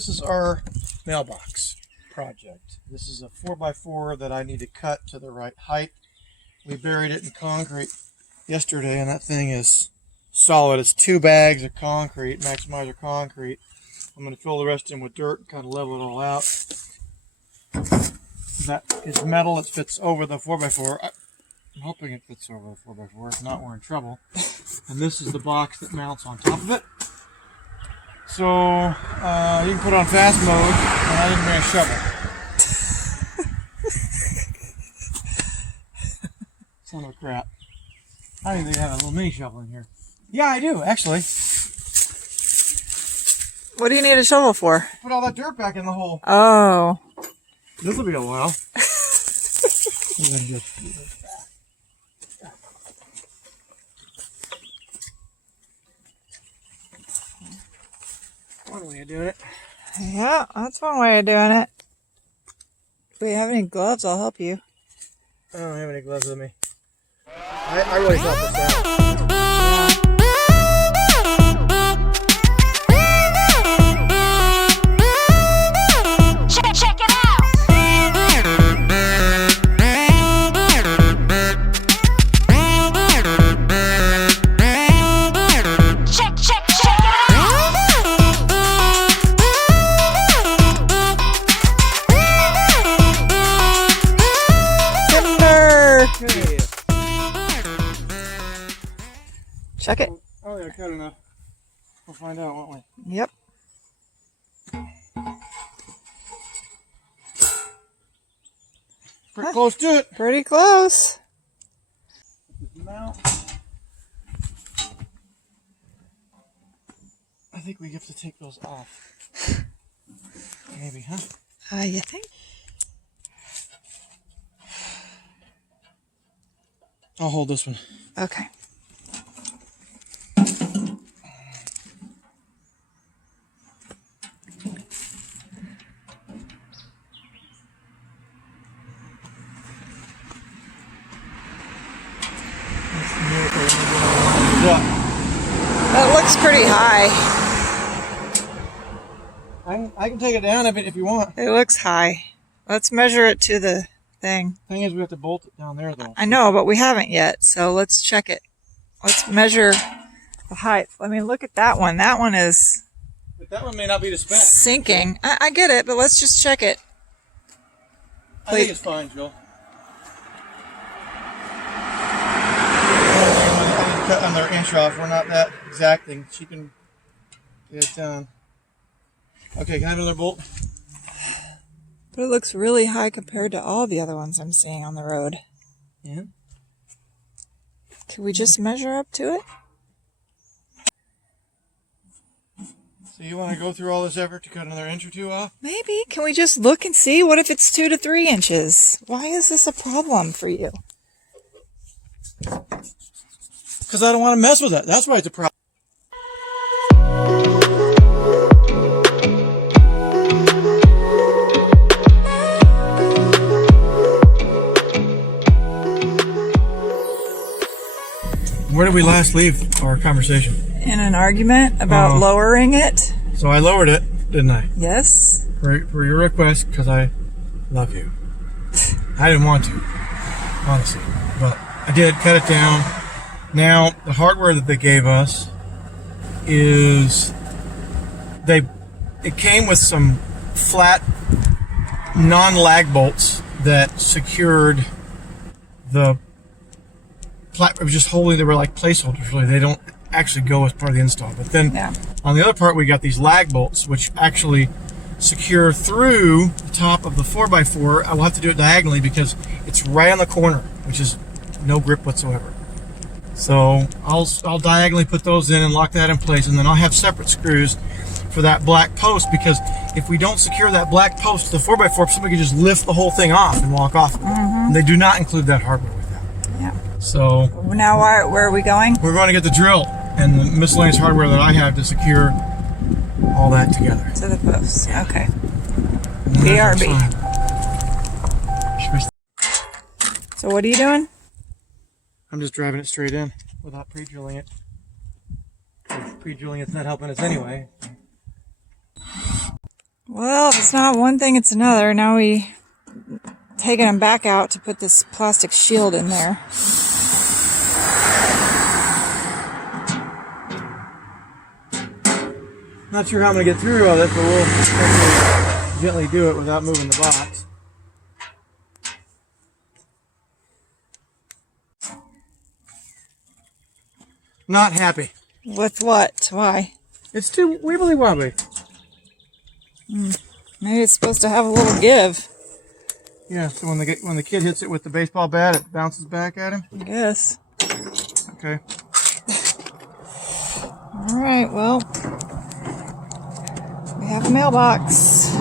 This is our mailbox project. This is a 4x4 that I need to cut to the right height. We buried it in concrete yesterday, and that thing is solid. It's 2 bags of concrete, Maximizer concrete. I'm going to fill the rest in with dirt and kind of level it all out. That is metal. It fits over the 4x4. I'm hoping it fits over the 4x4. If not, we're in trouble. And this is the box that mounts on top of it. So you can put it on fast mode, and I didn't bring a shovel. Son of a crap. I think they have a little mini shovel in here. Yeah, I do, actually. What do you need a shovel for? Put all that dirt back in the hole. Oh. This will be a while. One way of doing it. Yeah, that's one way of doing it. If we have any gloves, I'll help you. I don't have any gloves with me. I really thought this out. Check it out. Check it out. Timber! Okay. Check it. Oh yeah, cut enough. We'll find out, won't we? Yep. Pretty close to it. Pretty close. Mount. I think we have to take those off. Maybe, huh? You think? I'll hold this one. Okay. That looks pretty high. I can take it down a bit if you want. It looks high. Let's measure it to the thing. Thing is, we have to bolt it down there, though. I know, but we haven't yet, so let's check it. Let's measure the height. I mean, look at that one. That one is But that one may not be the spec. sinking. I get it, but let's just check it. I think it's fine, Jill. I cut another inch off. We're not that exacting. She can get it done. Okay, can I have another bolt? But it looks really high compared to all the other ones I'm seeing on the road. Yeah. Can we just measure up to it? So you want to go through all this effort to cut another inch or two off? Maybe. Can we just look and see? What if it's 2 to 3 inches? Why is this a problem for you? Because I don't want to mess with it. That's why it's a problem. Where did we last leave our conversation? In an argument about lowering it? So I lowered it, didn't I? Yes. For your request, because I love you. I didn't want to, honestly. But I did cut it down. Now, the hardware that they gave us is... It came with some flat, non-lag bolts that secured the... It was just holding, they were like placeholders, really. They don't actually go as part of the install. But then on the other part, we got these lag bolts, which actually secure through the top of the 4x4. I will have to do it diagonally because it's right on the corner, which is no grip whatsoever. So I'll diagonally put those in and lock that in place, and then I'll have separate screws for that black post, because if we don't secure that black post to the 4x4, somebody could just lift the whole thing off and walk off. And they do not include that hardware with that. Yeah. So Now, where are we going? we're going to get the drill and the miscellaneous hardware that I have to secure all that together. To the post. Yeah. Okay. And then there's our BRB. sign. So what are you doing? I'm just driving it straight in without pre-drilling it. Pre-drilling it's not helping us anyway. Well, if it's not one thing, it's another. Now we taking them back out to put this plastic shield in there. Not sure how I'm going to get through all this, but we'll hopefully gently do it without moving the box. Not happy. With what? Why? It's too wibbly wobbly. Maybe it's supposed to have a little give. Yeah, so when the kid hits it with the baseball bat, it bounces back at him. I guess. Okay. All right, well, we have a mailbox.